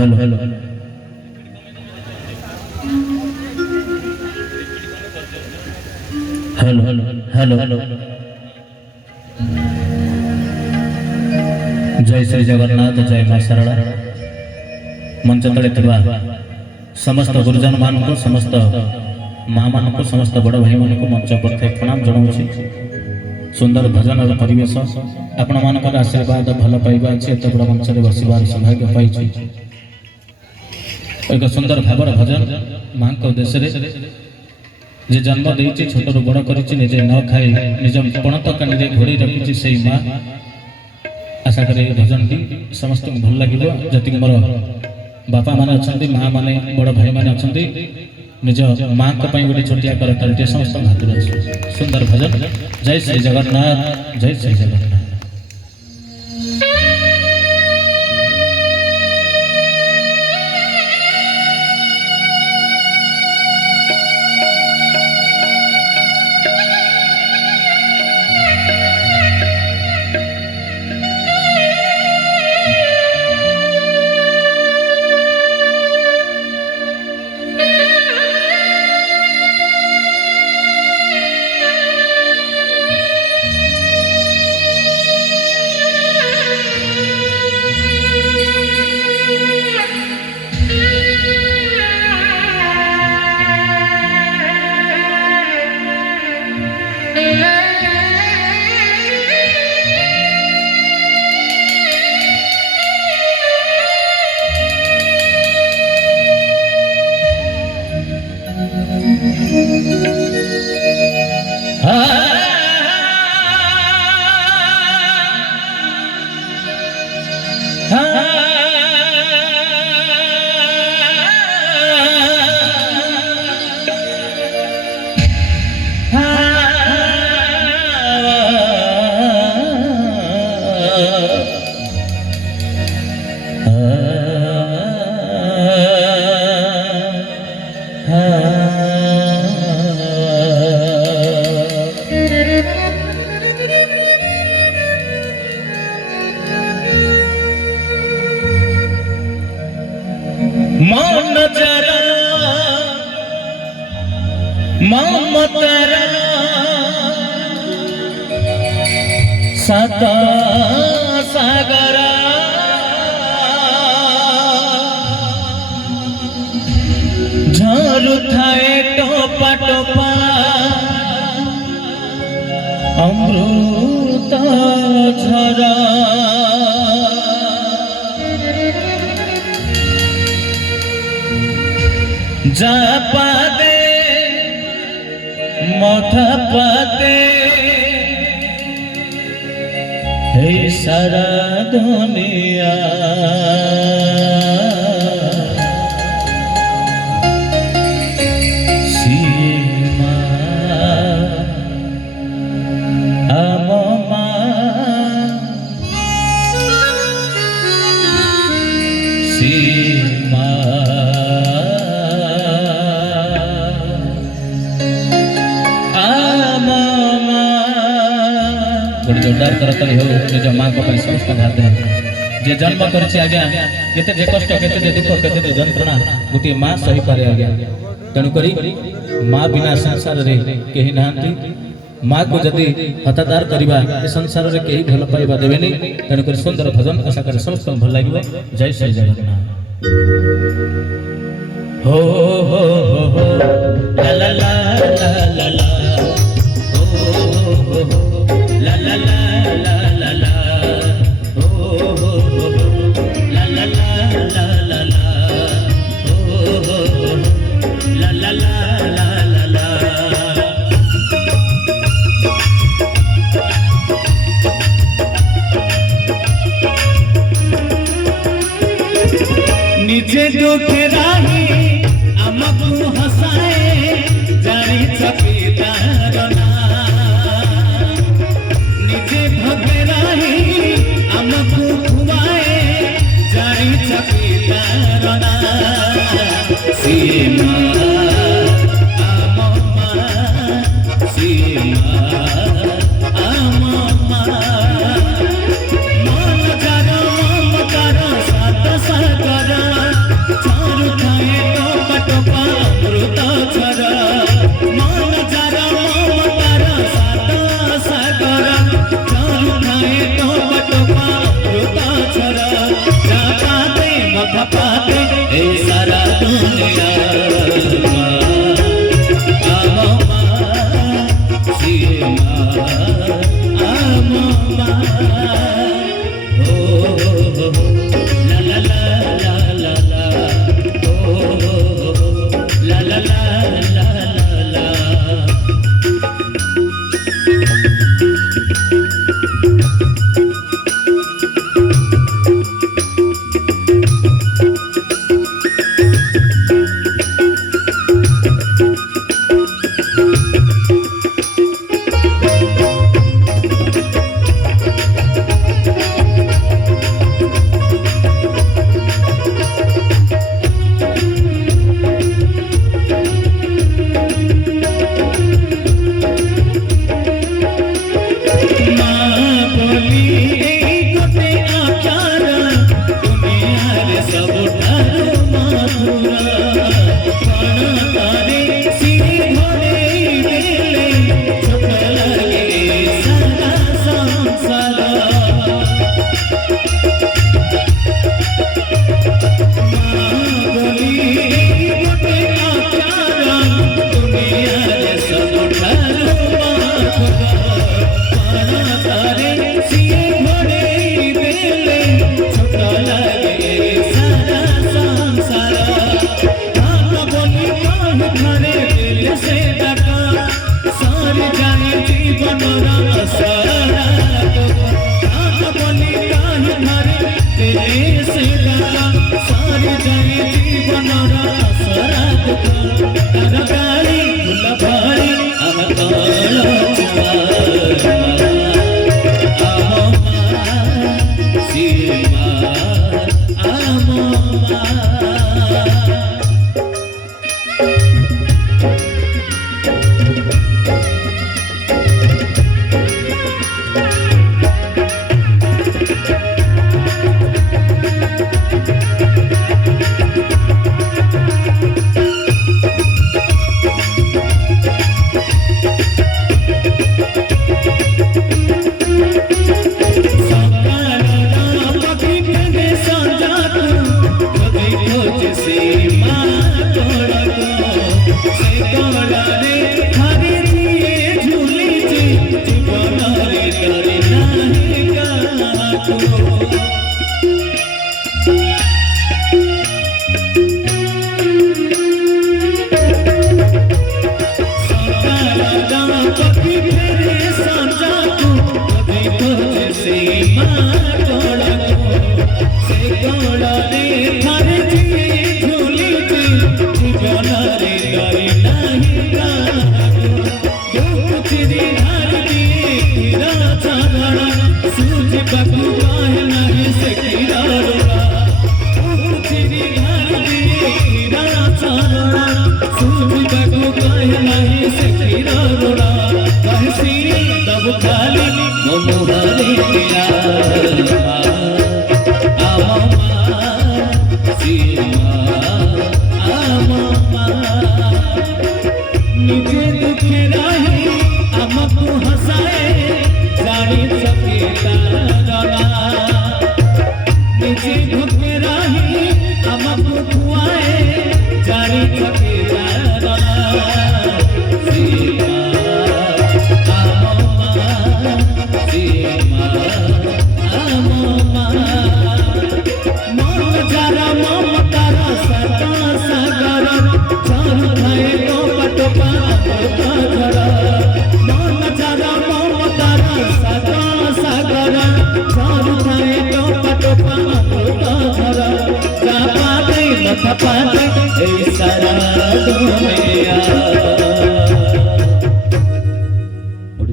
Hello hello hello hello hello जय श्री जगन्नाथ जय मां सरला मंच तले समस्त गुरुजन मान को समस्त माँ मान को समस्त बड़ भाई मान को मंच पर प्रणाम जनाऊँ। सुंदर भजन और परिवेश आपण मानकर आशीर्वाद भल पाइबा अच्छे एत बड़ मंच में बसबार सौभाग्य पाई। एक सुंदर भावर भजन माँ को उद्देश्य जे जन्म देती छोट रू बड़ कर निजे न खाई निज पणत कानी घोड़ी रखी से माँ आशा करे भजन टी समस्त भल लगे। जति मोर बापा माने अच्छा माँ माने बड़ भाई माने अच्छा निज माँ गोटे छोटिया करताल समस्त हाथ सुंदर भजन। जय श्री जगन्नाथ जय श्री जगन्नाथ। ममतरा सता सागरा झरू थाए टोपा टोपा अमृत झरा जा पादे मथा पाते हे सारा दुनिया सीमा आममा सीमा जोरदार करतल हो निज माँ को समस्त घात जे जन्म करछि आज्ञा केते जे कष्ट केते जे दुख केते जे जंत्रणा गोटे माँ सही पारे आज्ञा। तेणु करी माँ बिना संसार रे केही नाहंती। माँ को जदि हतादार करिबा ए संसार रे केही भल पाइबा देबेनी। तेणु करी सुंदर भजन आशा करे समस्त भल लागिबो। जय श्री जगन्नाथ। हो हो हो ला ला ला ला ला हो हो हो la la la la la la oh oh oh la la la la la la oh oh la la la la la la नीचे दुखे राही आमकु हसाए जारी चपेदार ना निजे भगराही आमकु खुआए जारी चपेदार ना सीमा आममा सीमा आममा मन जार ममकार सात सागर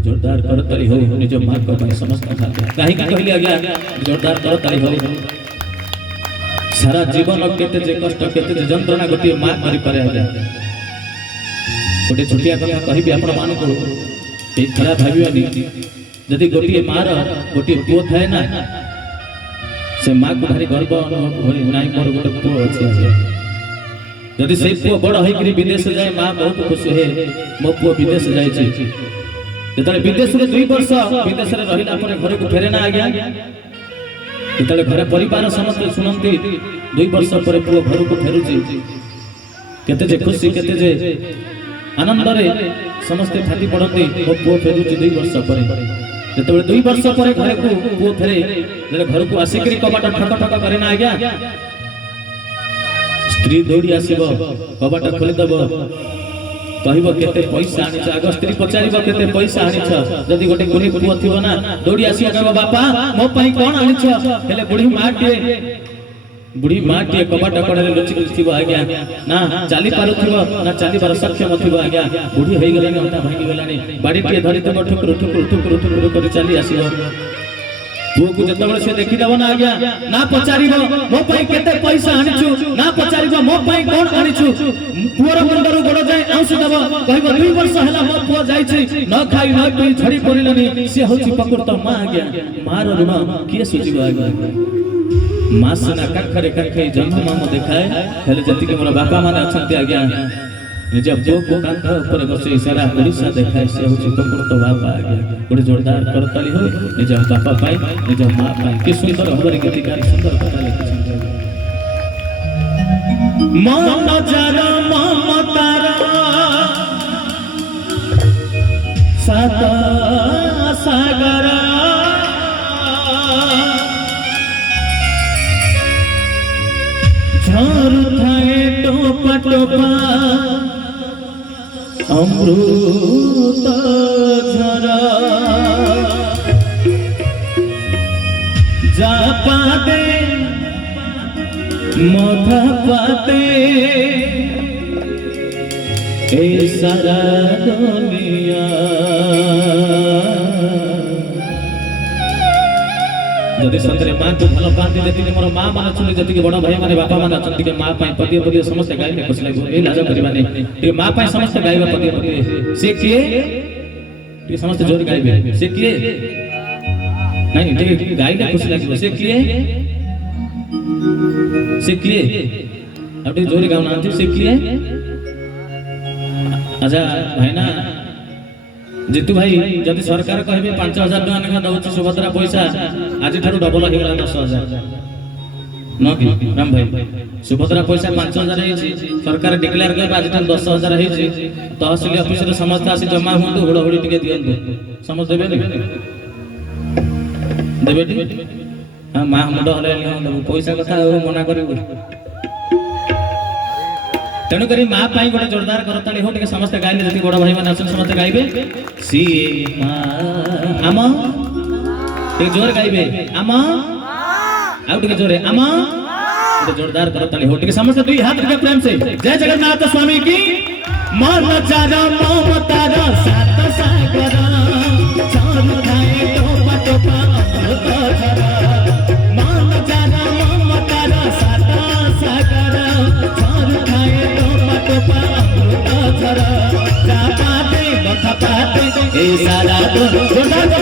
जोरदार करताली हो निज मां को भाई समस्त कहीं कहली आज्ञा जोरदार करताली हो सारा जीवन केते जे कष्ट केते जे यंत्रणा गोटे मां करि पारे आज्ञा गोटे छोटिया कथा कहिबी आपण मान को ए खरा भाबियानी जदि गोटे मार गोटे पुओ थाए ना से मां को भारी गर्व अनुभव होई नाही मोर गोटे पुओ अछि जदि से पुओ बड़ होई कि विदेश जाए मां बहुत खुश हे मो पुओ विदेश जाय छी जेतले विदेश रे 2 वर्ष विदेश रे रहिला परे घर को फेरे ना आज्ञा जेतले घर परिवार समस्त सुनंती 2 वर्ष परे पुओ घर को फेरुची केते जे खुशी केते जे आनंद रे समस्त फाटी पड़ती मो पुओ फेरुची 2 वर्ष परे जेतले 2 वर्ष परे घर को पुओ फेरे जेले घर को आसिकरी कबाट ठक ठक करे ना आज्ञा स्त्री दौड़ी आसीबो कबाट खोली दबो कहबो केते पैसा आनिछ आग स्त्री पचारिबो केते पैसा आनिछ जदि गोटे गुणी पुओ थिबो ना दौड़ी आसी कहबो बापा मो पई कोन आनिछ हेले बुढ़ी माटी कबाट कड़े लुचि थिबो आज्ञा ना चाली पारुथिबो ना चाली बार सक्षम थिबो आज्ञा बुढ़ी होई गेलानी अंता भांगी गेलानी बाड़ी टिए धरि तब ठुकुर ठुकुर ठुकुर ठुकुर करि चाली आसीबो पुओ को जतबे से देखि दबो ना आज्ञा ना पचारिबो मो पई केते पैसा आनिछु ना पचारिबो मो पई कोन आनिछु पुअर मुंडरू गोड़ जाय आउस दबो कहबो 2 वर्ष हला मो पुओ जाय छी न खाई न पी छड़ी पड़िलनी से होची पकुरत मा आज्ञा मार ऋण के सुजिबो आज्ञा मासना कखरे कखे जन्म माम देखाए हेले जति के मोर बापा माने अछंती आज्ञा निज पुओ को कांध ऊपर बसे सारा ओडिसा देखाए से होची पकुरत बापा आज्ञा गोटे जोरदार करताली हो निज बापा पाई निज मां पाई के सुंदर हमरे गीतकार सुंदर कथा लिखछन मन जरा ममतारा सता सागरा झरू थाए टोपा टोपा अमृत झरा जा पाते मथा पाते ए सारा दुनिया जदि सतरे माँ को भल पाती जति मोर माँ मान छुली जति बड़ भाई माने बापा मान अछंती के माँ पई पतिए पतिए समस्त गाइले खुश लागो ए लाज करबानी टे माँ पई समस्त गाइबा पतिए पतिए से किए टे समस्त जोर गाइबे से किए नहीं टे गाइले खुश लागो से किए अब टे जोर गाउना आंती से किए अच्छा भाई ना जितु भाई जदि सरकार कहबे 5000 टका नेखा दउछ सुभद्रा पैसा आज ठारू डबल हो गेला 10000 न कि राम भाई सुभद्रा पैसा 5000 है सरकार डिक्लेयर कर आज ठारू 10000 है तहसील ऑफिस रे समस्त आसी जमा होंतु हुड़हुड़ी टिके दियंतु समझ देबे नि देबे हां मा मुंड हले पैसा कथा मना करिबो तेणु करी माँ पाई गोटे जोरदार करताली हो टिके समस्त गाइले जति बड़ भाई माने असन समस्त गाइबे सी आम टिके जोर गाइबे आम आउ टिके जोरे आम गोटे जोरदार करताली हो टिके समस्त दुई हाथ टिके प्रेम से जय जगन्नाथ स्वामी की मन चारा ममतार सात सागर चारु धाए टोपा टोपा अमृत धर मन चारा ममतार सात सागर चारु धाए टोपा अमृत धर जा पाते कथा पाते ए सारा तो